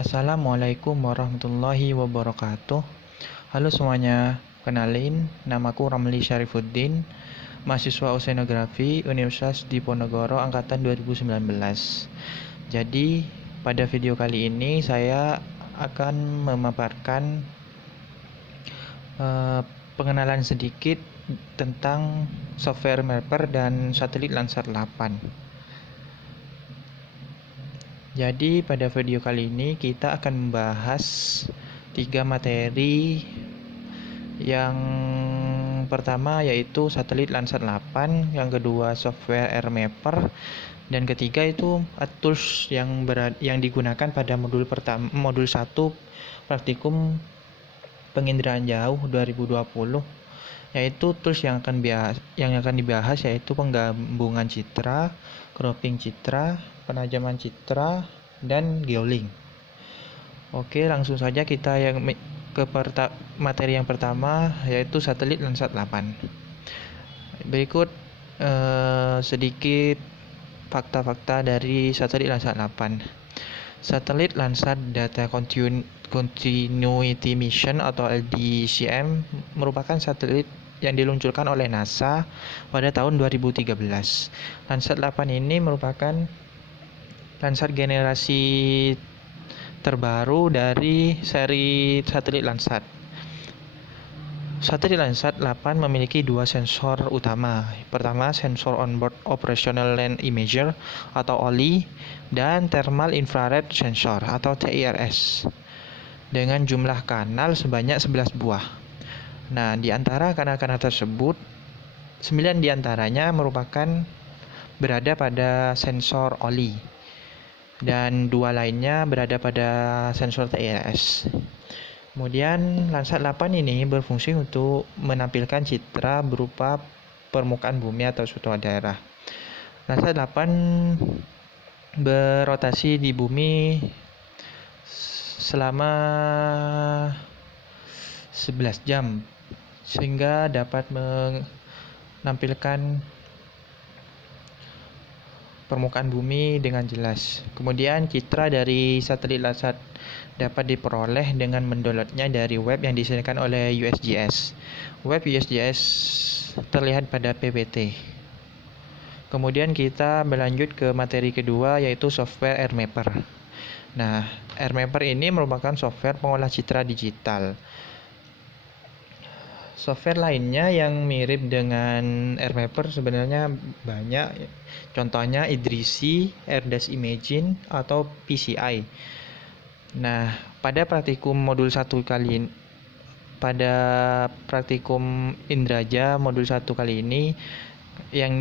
Assalamualaikum warahmatullahi wabarakatuh. Halo semuanya, kenalin namaku Ramli Syarifuddin, mahasiswa Oceanografi Universitas Diponegoro angkatan 2019. Jadi, pada video kali ini saya akan memaparkan pengenalan sedikit tentang software mapper dan satelit Landsat 8. Jadi pada video kali ini kita akan membahas 3 materi. Yang pertama yaitu satelit Landsat 8, yang kedua software AirMapper, dan ketiga itu tools yang digunakan pada modul 1 praktikum penginderaan jauh 2020, yaitu tools yang akan dibahas yaitu penggabungan citra, cropping citra, penajaman citra, dan geolink. Oke, langsung saja kita ke materi yang pertama yaitu satelit Landsat 8. Berikut sedikit fakta-fakta dari satelit Landsat 8. Satelit Landsat Data Continuity Mission atau LDCM merupakan satelit yang diluncurkan oleh NASA pada tahun 2013. Landsat 8 ini merupakan Landsat generasi terbaru dari seri satelit Landsat. Satelit Landsat 8 memiliki 2 sensor utama. Pertama, sensor onboard operational land imager atau OLI, dan thermal infrared sensor atau TIRS dengan jumlah kanal sebanyak 11 buah. Nah, di antara kanal-kanal tersebut, 9 diantaranya merupakan berada pada sensor OLI dan 2 lainnya berada pada sensor TIRS. Kemudian Landsat 8 ini berfungsi untuk menampilkan citra berupa permukaan bumi atau suatu daerah. Landsat 8 berotasi di bumi selama 11 jam sehingga dapat menampilkan permukaan bumi dengan jelas. Kemudian citra dari satelit Landsat dapat diperoleh dengan mendownloadnya dari web yang disediakan oleh USGS. Web USGS terlihat pada PPT. Kemudian kita berlanjut ke materi kedua yaitu software AirMapper. Nah, AirMapper ini merupakan software pengolah citra digital. Software lainnya yang mirip dengan AirMapper sebenarnya banyak. Contohnya Idrisi, AirDash Imagine, atau PCI. Nah, pada praktikum modul 1 kali ini, pada praktikum Indraja modul 1 kali ini, yang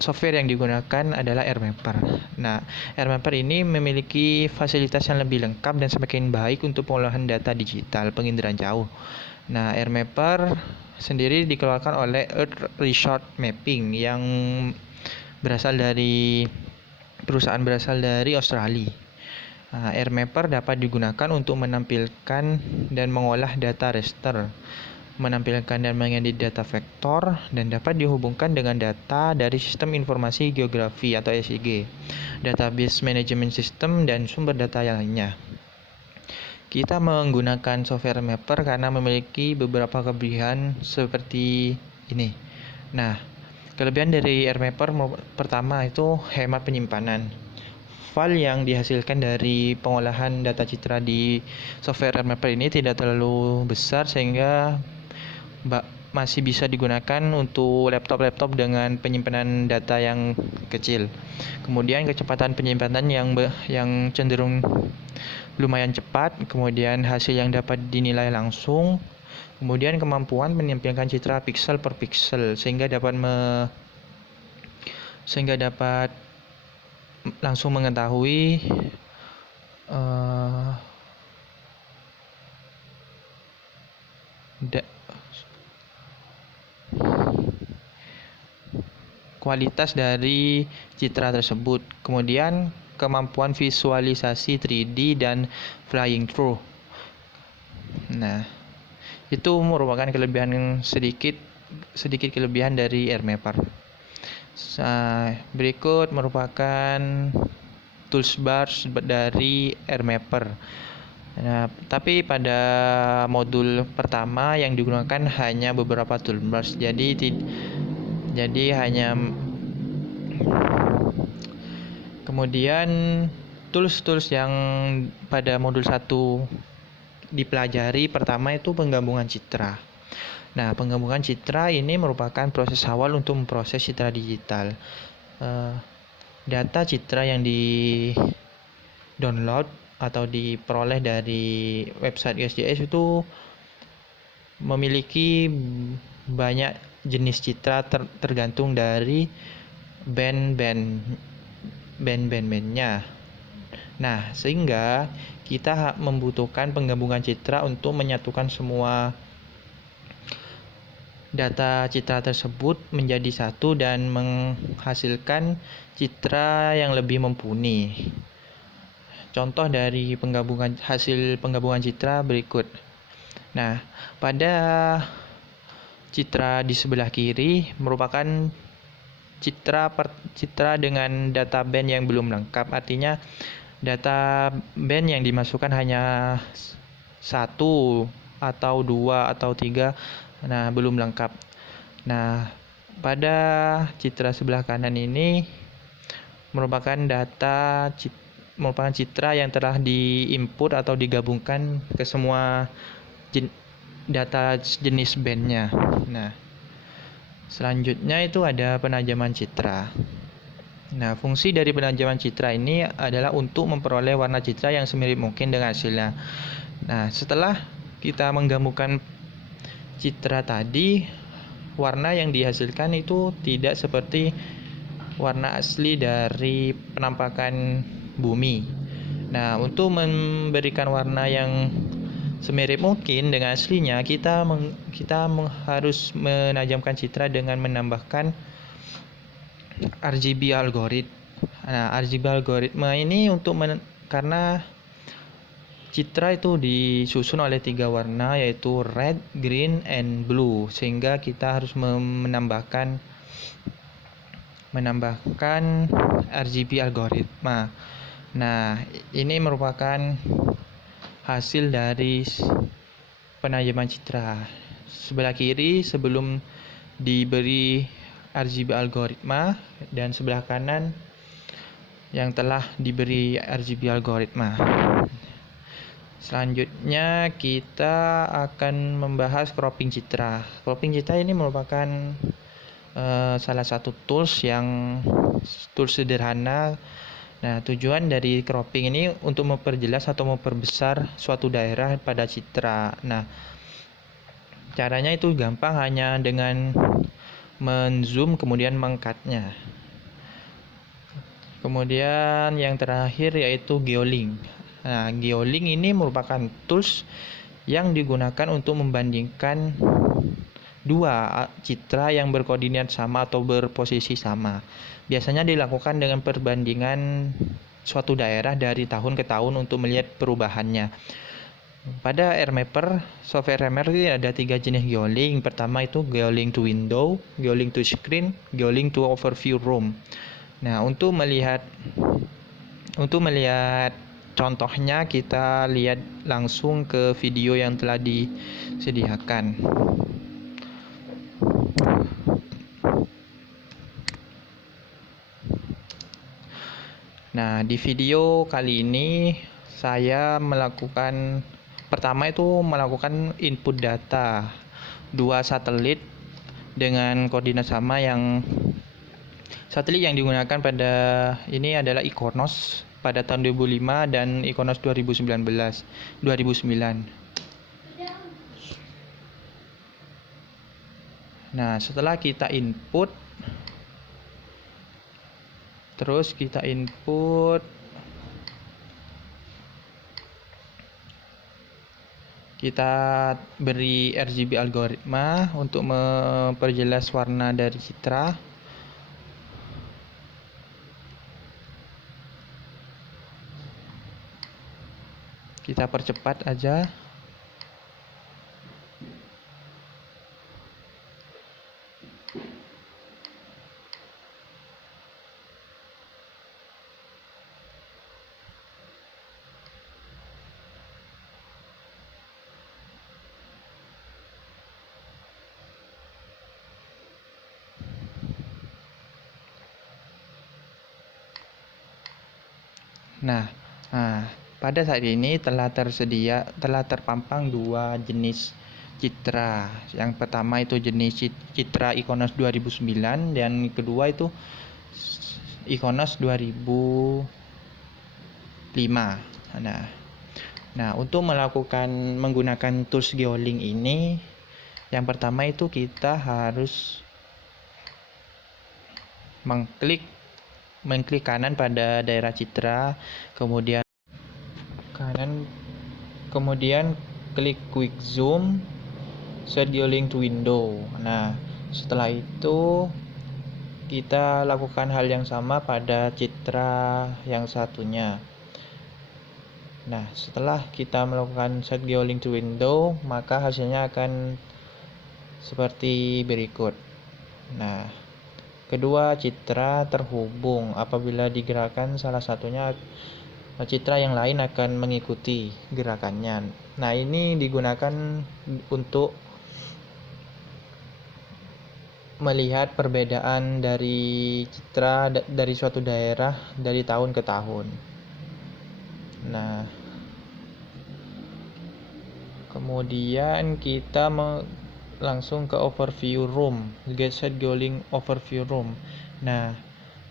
software yang digunakan adalah AirMapper. Nah, AirMapper ini memiliki fasilitas yang lebih lengkap dan semakin baik untuk pengolahan data digital penginderaan jauh. Nah, AirMapper sendiri dikeluarkan oleh Earth Resource Mapping yang perusahaan berasal dari Australia. Nah, AirMapper dapat digunakan untuk menampilkan dan mengolah data raster, menampilkan dan mengedit data vektor, dan dapat dihubungkan dengan data dari Sistem Informasi Geografi atau SIG, Database Management System, dan sumber data yang lainnya. Kita menggunakan software mapper karena memiliki beberapa kelebihan seperti ini. Nah, kelebihan dari AirMapper pertama itu hemat penyimpanan. File yang dihasilkan dari pengolahan data citra di software AirMapper ini tidak terlalu besar sehingga masih bisa digunakan untuk laptop-laptop dengan penyimpanan data yang kecil. Kemudian kecepatan penyimpanan yang cenderung lumayan cepat, kemudian hasil yang dapat dinilai langsung, kemudian kemampuan menampilkan citra pixel per pixel sehingga dapat langsung mengetahui kualitas dari citra tersebut. Kemudian kemampuan visualisasi 3D dan flying through. Nah, itu merupakan kelebihan sedikit kelebihan dari AirMapper. Berikut merupakan toolbars dari RMapper. Nah, tapi pada modul pertama yang digunakan hanya beberapa toolbars. Jadi hanya kemudian tools yang pada modul 1 dipelajari pertama itu penggabungan citra. Nah, penggabungan citra ini merupakan proses awal untuk memproses citra digital. Data citra yang di-download atau diperoleh dari website USGS itu memiliki banyak jenis citra tergantung dari band-bandnya. Nah, sehingga kita membutuhkan penggabungan citra untuk menyatukan semua data citra tersebut menjadi satu dan menghasilkan citra yang lebih mumpuni. Contoh dari hasil penggabungan citra berikut. Nah, pada citra di sebelah kiri merupakan citra dengan data band yang belum lengkap. Artinya data band yang dimasukkan hanya 1 atau 2 atau 3, nah belum lengkap. Nah, pada citra sebelah kanan ini merupakan citra yang telah diinput atau digabungkan ke semua data jenis bandnya. Nah, selanjutnya itu ada penajaman citra. Nah, fungsi dari penajaman citra ini adalah untuk memperoleh warna citra yang semirip mungkin dengan hasilnya. Nah, setelah kita menggabungkan citra tadi, warna yang dihasilkan itu tidak seperti warna asli dari penampakan bumi. Nah, untuk memberikan warna yang semirip mungkin dengan aslinya, kita harus menajamkan citra dengan menambahkan RGB algoritma. Nah, RGB algoritma ini karena citra itu disusun oleh 3 warna, yaitu red, green, and blue, sehingga kita harus menambahkan RGB algoritma. Nah, ini merupakan hasil dari penajaman citra. Sebelah kiri sebelum diberi RGB algoritma dan sebelah kanan yang telah diberi RGB algoritma. Selanjutnya kita akan membahas cropping citra. Cropping citra ini merupakan salah satu tools sederhana. Nah, tujuan dari cropping ini untuk memperjelas atau memperbesar suatu daerah pada citra. Nah, caranya itu gampang, hanya dengan men-zoom kemudian meng-cut-nya. Kemudian yang terakhir yaitu geolink. Nah, geolink ini merupakan tools yang digunakan untuk membandingkan 2 citra yang berkoordinat sama atau berposisi sama. Biasanya dilakukan dengan perbandingan suatu daerah dari tahun ke tahun untuk melihat perubahannya. Pada RMapper, software RMapper ada 3 jenis geolink. Pertama itu geolink to window, geolink to screen, geolink to overview room. Nah, untuk melihat contohnya, kita lihat langsung ke video yang telah disediakan. Nah, di video kali ini saya melakukan input data 2 satelit dengan koordinat sama. Satelit yang digunakan pada ini adalah IKONOS pada tahun 2005 dan IKONOS 2009. Nah, setelah kita input, kita beri RGB algoritma untuk memperjelas warna dari citra. Kita percepat aja. Nah, nah, pada saat ini telah terpampang dua jenis citra. Yang pertama itu jenis citra Iconos 2009 dan kedua itu Iconos 2005. Nah, untuk menggunakan tools geolink ini, yang pertama itu kita harus mengklik kanan pada daerah citra, kemudian klik quick zoom, set geolink to window. Nah, setelah itu kita lakukan hal yang sama pada citra yang satunya. Nah, setelah kita melakukan set geolink to window, maka hasilnya akan seperti berikut. Nah, kedua citra terhubung. Apabila digerakkan salah satunya, citra yang lain akan mengikuti gerakannya. Nah, ini digunakan untuk melihat perbedaan dari citra dari suatu daerah dari tahun ke tahun. Nah, kemudian kita langsung ke overview room, get set geolink overview room. Nah,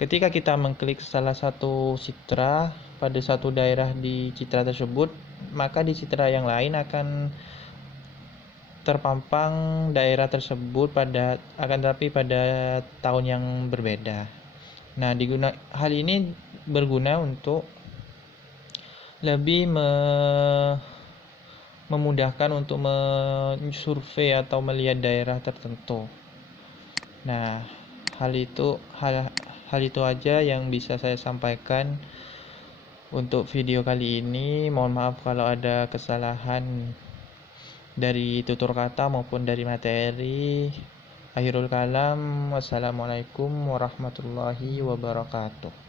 ketika kita mengklik salah satu citra pada satu daerah di citra tersebut, maka di citra yang lain akan terpampang daerah tersebut tapi pada tahun yang berbeda. Nah, hal ini berguna untuk lebih memudahkan untuk mensurvei atau melihat daerah tertentu. Nah, hal itu aja yang bisa saya sampaikan untuk video kali ini. Mohon maaf kalau ada kesalahan dari tutur kata maupun dari materi. Akhirul kalam, wassalamualaikum warahmatullahi wabarakatuh.